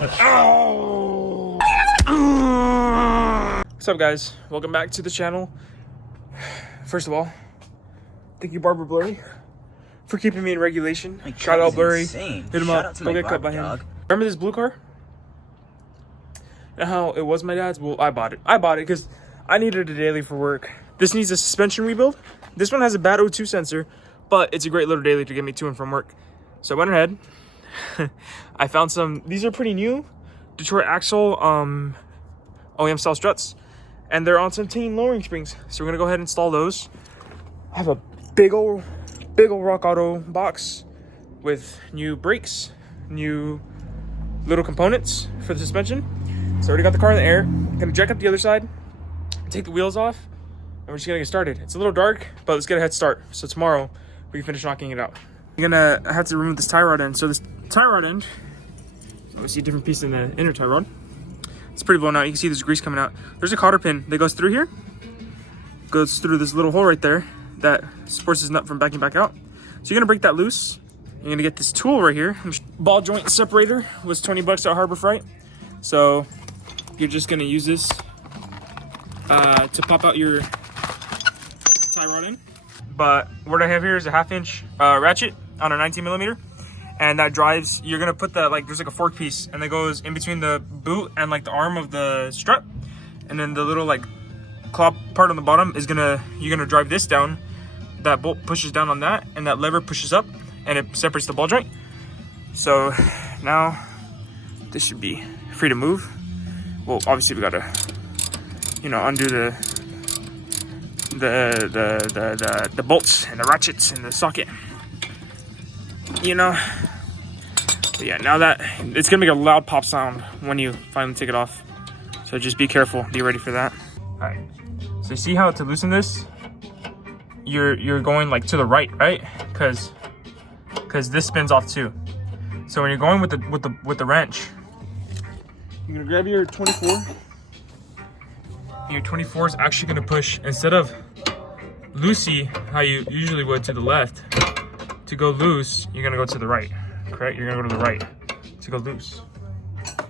Oh! What's up, guys? Welcome back to the channel. First of all, thank you, Barber Blurry, for keeping me in regulation. Shout out Blurry. Hit him up. Go get cut by him. Remember this blue car? And how it was my dad's? Well, I bought it. I bought it because I needed it daily for work. This needs a suspension rebuild. This one has a bad O2 sensor, but it's a great little daily to get me to and from work. So I went ahead. I found some. These are pretty new Detroit axle OEM style struts, and they're on some teen lowering springs. So we're gonna go ahead and install those. I have a big old Rock Auto box with new brakes, new little components for the suspension. So I already got the car in the air. I'm gonna jack up the other side, take the wheels off, and we're just gonna get started. It's a little dark, but let's get a head start. So tomorrow we can finish knocking it out. I'm gonna have to remove this tie rod end. So this tie rod end, so we see a different piece in the inner tie rod. It's pretty blown out. You can see there's grease coming out. There's a cotter pin that goes through here, goes through this little hole right there that supports this nut from backing back out. So you're gonna break that loose. You're gonna get this tool right here. Ball joint separator was 20 bucks at Harbor Freight. So you're just gonna use this to pop out your tie rod in. But what I have here is a 1/2 inch ratchet on a 19 millimeter. And that drives, you're gonna put the, there's like a fork piece and that goes in between the boot and like the arm of the strut. And then the little like claw part on the bottom is you're gonna drive this down. That bolt pushes down on that and that lever pushes up and it separates the ball joint. So now this should be free to move. Well, obviously we gotta, undo the bolts and the ratchets and the socket. But yeah, now that it's gonna make a loud pop sound when you finally take it off, so just be careful, be ready for that. All right, so you see how to loosen this, you're going like to the right because this spins off too. So when you're going with the wrench, you're gonna grab your 24. Your 24 is actually gonna push, instead of loosey how you usually would to the left. To go loose, you're gonna go to the right, correct? You're gonna go to the right to go loose.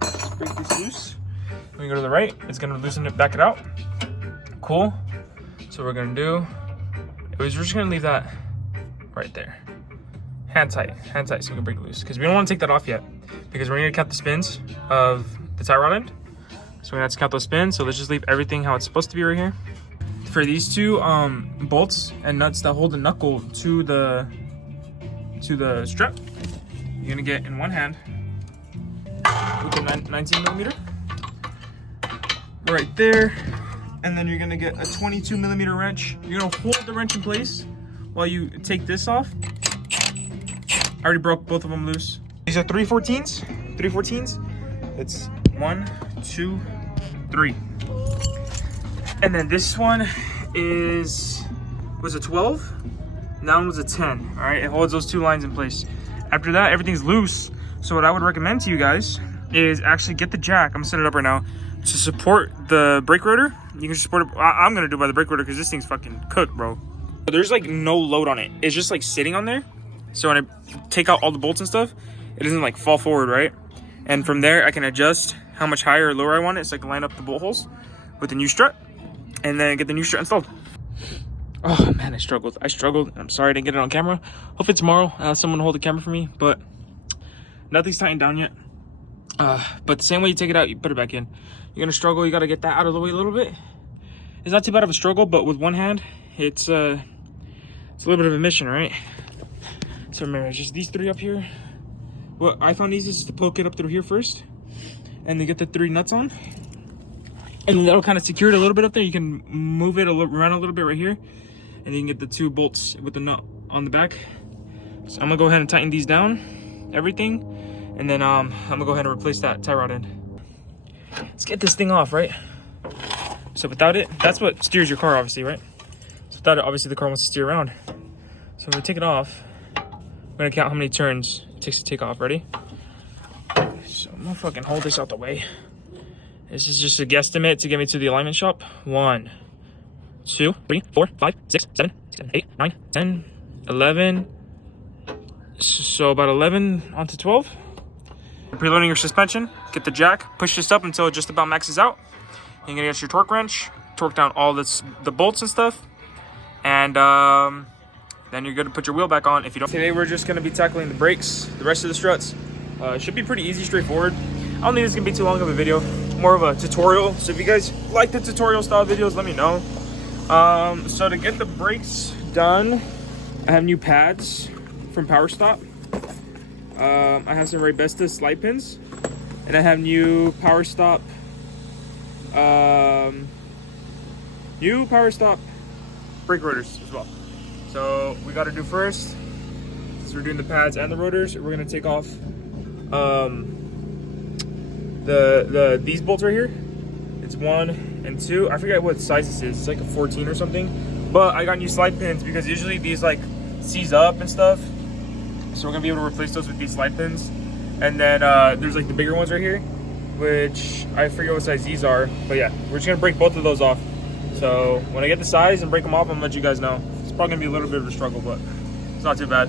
Just break this loose. When you go to the right, it's gonna loosen it, back it out. Cool. So what we're gonna do is we're just gonna leave that right there. Hand tight, so we can break it loose. Because we don't wanna take that off yet, because we're gonna count the spins of the tie rod end. So we're gonna have to count those spins, so let's just leave everything how it's supposed to be right here. For these two bolts and nuts that hold the knuckle to the strap, you're gonna get in one hand with the 19 millimeter right there, and then you're gonna get a 22 millimeter wrench. You're gonna hold the wrench in place while you take this off. I already broke both of them loose. These are 3/14s. It's 1, 2, 3, and then this one was a 12. That one was a 10. All right, it holds those two lines in place. After that, everything's loose. So what I would recommend to you guys is actually get the jack. I'm gonna set it up right now to support the brake rotor. You can just support it. I'm gonna do it by the brake rotor because this thing's fucking cooked, bro. There's like no load on it. It's just like sitting on there. So when I take out all the bolts and stuff, it doesn't like fall forward, right? And from there, I can adjust how much higher or lower I want it, so I can line up the bolt holes with the new strut, and then get the new strut installed. Oh man, I struggled. I'm sorry I didn't get it on camera. Hopefully tomorrow I'll have someone hold the camera for me, but nothing's tightened down yet. But the same way you take it out, you put it back in. You're gonna struggle. You gotta get that out of the way a little bit. It's not too bad of a struggle, but with one hand, it's a little bit of a mission, right? So remember, it's just these three up here. What I found easiest is to poke it up through here first, and then get the 3 nuts on. And that'll kind of secure it a little bit up there. You can move it around a little bit right here, and you can get the 2 bolts with the nut on the back. So I'm gonna go ahead and tighten these down, everything, and then I'm gonna go ahead and replace that tie rod end. Let's get this thing off, right? So without it, that's what steers your car, obviously, right? So without it, obviously the car wants to steer around. So when we take it off, we're gonna count how many turns it takes to take off. Ready? So I'm gonna fucking hold this out the way. This is just a guesstimate to get me to the alignment shop. 1, 2, 3, 4, 5, 6, 7, 8, 9, 10, 11. So about 11 onto 12. Preloading your suspension, get the jack, push this up until it just about maxes out. You're gonna get your torque wrench, torque down all the bolts and stuff, and then you're gonna put your wheel back on. If you don't, today we're just gonna be tackling the brakes, the rest of the struts. It should be pretty easy, straightforward. I don't think this is gonna be too long of a video, more of a tutorial. So if you guys like the tutorial style videos, let me know. So to get the brakes done, I have new pads from Power Stop. I have some Raybesta slide pins, and I have new Power Stop brake rotors as well. So we got to do first, since we're doing the pads and the rotors, we're gonna take off these bolts right here. It's 1 and 2. I forget what size this is. It's like a 14 or something. But I got new slide pins because usually these like seize up and stuff. So we're gonna be able to replace those with these slide pins. And then there's like the bigger ones right here, which I forget what size these are. But yeah, we're just gonna break both of those off. So when I get the size and break them off, I'm gonna let you guys know. It's probably gonna be a little bit of a struggle, but it's not too bad.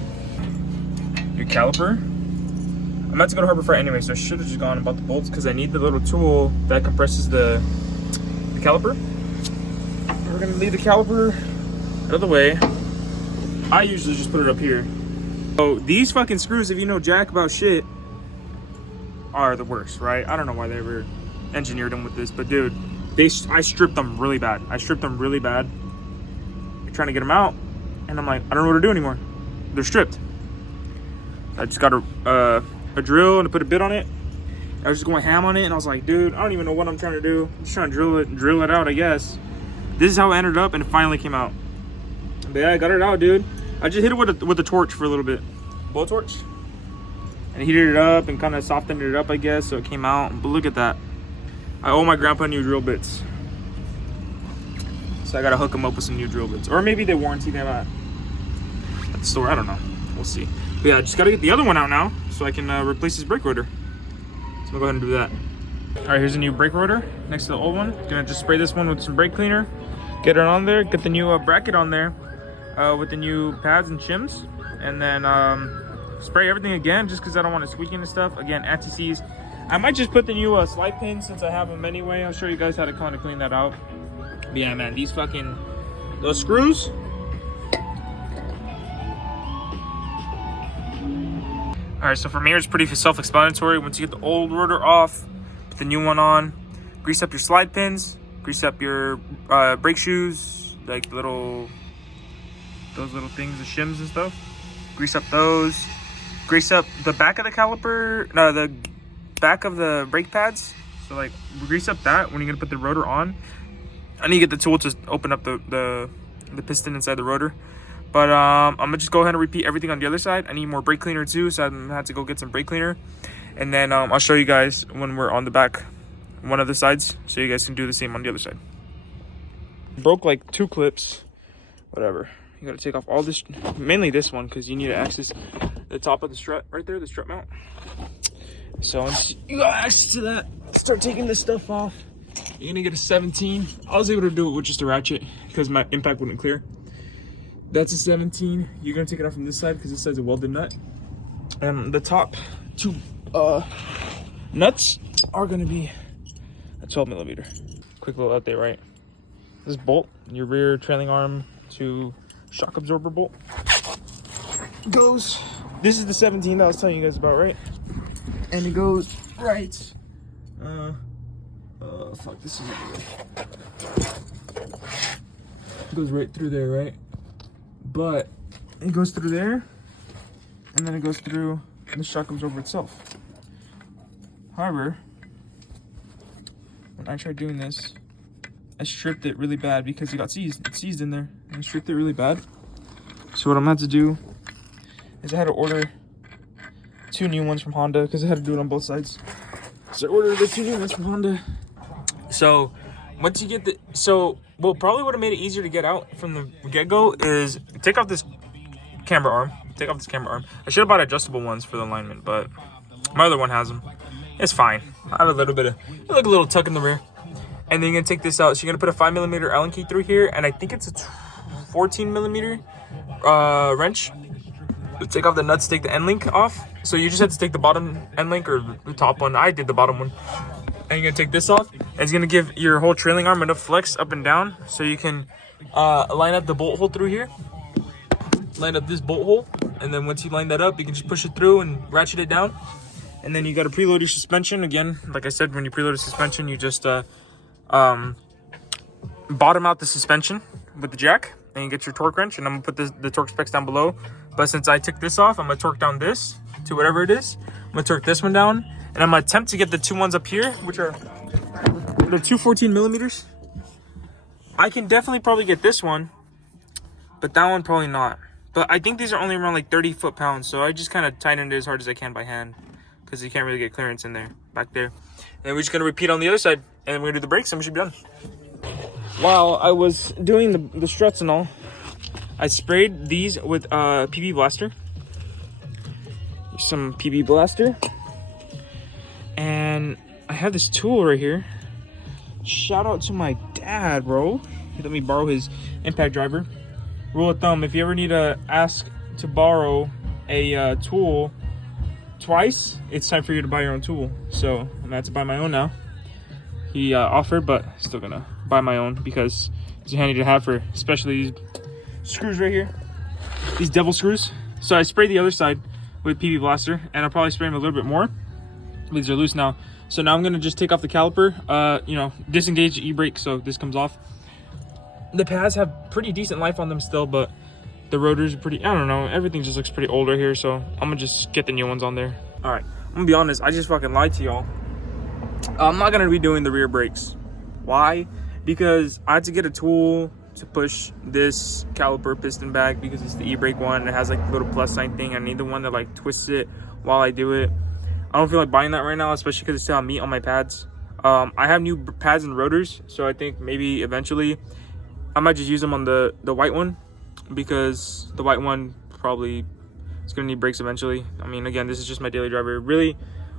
Your caliper. I'm about to go to Harbor Freight anyway, so I should have just gone and bought the bolts because I need the little tool that compresses the caliper. We're gonna leave the caliper out of the way. I usually just put it up here. So these fucking screws, if you know jack about shit, are the worst, right? I don't know why they ever engineered them with this, but dude, I stripped them really bad. I'm trying to get them out, and I'm like, I don't know what to do anymore. They're stripped. I just got a drill and put a bit on it. I was just going ham on it, and I was like, dude, I don't even know what I'm trying to do. I'm just trying to drill it out, I guess. This is how it ended up, and it finally came out. But yeah, I got it out, dude. I just hit it with a torch for a little bit, blowtorch, and heated it up and kind of softened it up, I guess, so it came out. But look at that. I owe my grandpa new drill bits, so I gotta hook him up with some new drill bits, or maybe they warranty them at the store. I don't know. We'll see. But yeah, I just gotta get the other one out now so I can replace this brake rotor. So we'll go ahead and do that. All right, here's a new brake rotor next to the old one. Gonna just spray this one with some brake cleaner, get it on there, get the new bracket on there with the new pads and shims, and then spray everything again just because I don't want it squeaking and stuff. Again, anti-seize. I might just put the new slide pins since I have them anyway. I'll show you guys how to kind of clean that out. But yeah, man, those screws. All right, so from here it's pretty self-explanatory. Once you get the old rotor off, put the new one on, grease up your slide pins, grease up your brake shoes, like those little things, the shims and stuff. Grease up those. Grease up the back of the caliper, no, the back of the brake pads. So like grease up that when you're gonna put the rotor on. I need to get the tool to open up the piston inside the rotor. But I'm gonna just go ahead and repeat everything on the other side. I need more brake cleaner too, so I'm gonna have to go get some brake cleaner. And then I'll show you guys when we're on the back, one of the sides, so you guys can do the same on the other side. Broke like 2 clips, whatever. You gotta take off all this, mainly this one, because you need to access the top of the strut right there, the strut mount. So once you got access to that, start taking this stuff off. You're gonna get a 17. I was able to do it with just a ratchet because my impact wouldn't clear. That's a 17. You're gonna take it off from this side because this side's a welded nut. And the top 2 nuts are gonna be a 12mm. Quick little update, right? This bolt, your rear trailing arm to shock absorber bolt goes. This is the 17 that I was telling you guys about, right? And it goes right. Fuck, this is it goes right through there, right? But it goes through there, and then it goes through the shock absorber itself. However, when I tried doing this, I stripped it really bad because it got seized. It's seized in there. I stripped it really bad. So what I'm going to have to do is I had to order 2 new ones from Honda because I had to do it on both sides. So I ordered the 2 new ones from Honda. So once you get what probably would have made it easier to get out from the get-go is take off this camber arm. I should have bought adjustable ones for the alignment, but my other one has them. It's fine. I have a little bit of, like a little tuck in the rear. And then you're gonna take this out. So you're gonna put a 5mm Allen key through here, and I think it's a 14mm wrench. Take off the nuts, take the end link off. So you just have to take the bottom end link or the top one. I did the bottom one. And you're gonna take this off. And it's gonna give your whole trailing arm enough flex up and down so you can line up the bolt hole through here. Line up this bolt hole, and then once you line that up, you can just push it through and ratchet it down. And then you got to preload your suspension. Again, like I said, when you preload a suspension, you just bottom out the suspension with the jack, and you get your torque wrench. And I'm gonna put the torque specs down below. But since I took this off, I'm gonna torque down this to whatever it is. I'm gonna torque this one down, and I'm gonna attempt to get the two ones up here, which are the 214 millimeters. I can definitely probably get this one, but that one probably not. But I think these are only around like 30 foot-pounds, so I just kind of tighten it as hard as I can by hand because you can't really get clearance in there, back there. And then we're just gonna repeat on the other side, and then we're gonna do the brakes, and we should be done. While I was doing the struts and all, I sprayed these with PB Blaster. Some PB Blaster. And I have this tool right here. Shout out to my dad, bro. He let me borrow his impact driver. Rule of thumb, if you ever need to ask to borrow a tool twice, it's time for you to buy your own tool. So I'm gonna have to buy my own now. He offered, but still gonna buy my own because it's handy to have for especially these screws right here. These devil screws. So I sprayed the other side with PB Blaster, and I'll probably spray them a little bit more. These are loose now. So now I'm gonna just take off the caliper, you know, disengage the e-brake so this comes off. The pads have pretty decent life on them still, but the rotors are pretty, I don't know, everything just looks pretty older here, so I'm gonna just get the new ones on there. All right, I'm gonna be honest, I just fucking lied to y'all. I'm not gonna be doing the rear brakes. Why? Because I had to get a tool to push this caliper piston back because it's the e-brake one. It has like a little plus sign thing. I need the one that like twists it while I do it. I don't feel like buying that right now, especially because it still have meat on my pads. I have new pads and rotors, so I think maybe eventually I might just use them on the white one because the white one probably is gonna need brakes eventually. I mean, again, this is just my daily driver. Really,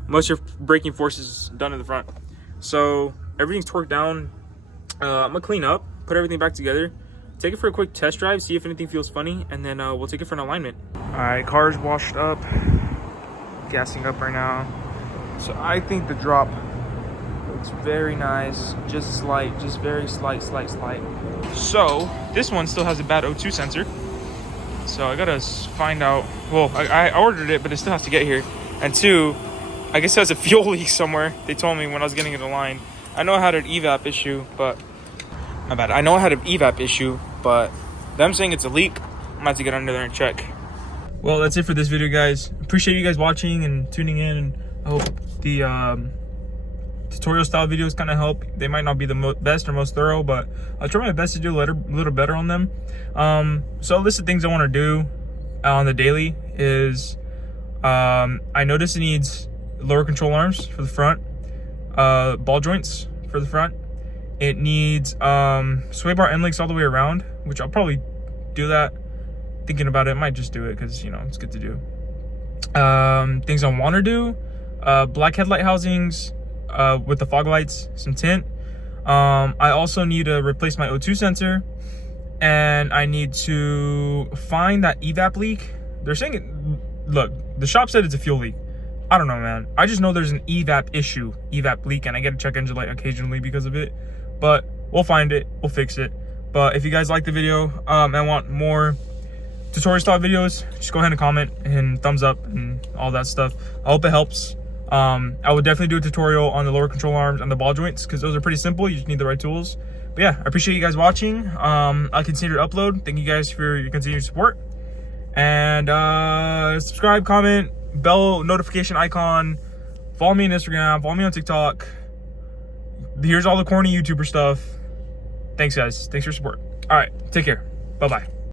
most of your braking force is done in the front. So everything's torqued down. I'm gonna clean up, put everything back together, take it for a quick test drive, see if anything feels funny, and then we'll take it for an alignment. All right, car's washed up, gassing up right now. So I think the drop looks very nice, just slight, just very slight. So this one still has a bad O2 sensor. So I gotta find out, well, I ordered it, but it still has to get here. And two, I guess it has a fuel leak somewhere. They told me when I was getting it aligned. I know I had an evap issue, but my bad. I know I had an evap issue, but them saying it's a leak, I'm gonna have to get under there and check. Well, that's it for this video, guys. Appreciate you guys watching and tuning in, and I hope the tutorial style videos kind of help. They might not be the best or most thorough, but I'll try my best to do a little better on them. So a list of things I want to do on the daily is I notice it needs lower control arms for the front, ball joints for the front. It needs sway bar end links all the way around, which I'll probably do that. Thinking about it, I might just do it because, you know, it's good to do. Things I want to do, black headlight housings with the fog lights, some tint. I also need to replace my O2 sensor, and I need to find that evap leak. They're saying it, look, the shop said it's a fuel leak. I don't know, man. I just know there's an evap issue, evap leak, and I get to check engine light occasionally because of it. But we'll find it, we'll fix it. But if you guys like the video and want more tutorial style videos, just go ahead and comment and thumbs up and all that stuff. I hope it helps. I would definitely do a tutorial on the lower control arms and the ball joints because those are pretty simple. You just need the right tools. But yeah, I appreciate you guys watching. I'll continue to upload. Thank you guys for your continued support. And subscribe, comment, bell notification icon. Follow me on Instagram. Follow me on TikTok. Here's all the corny YouTuber stuff. Thanks, guys. Thanks for your support. All right, take care. Bye-bye.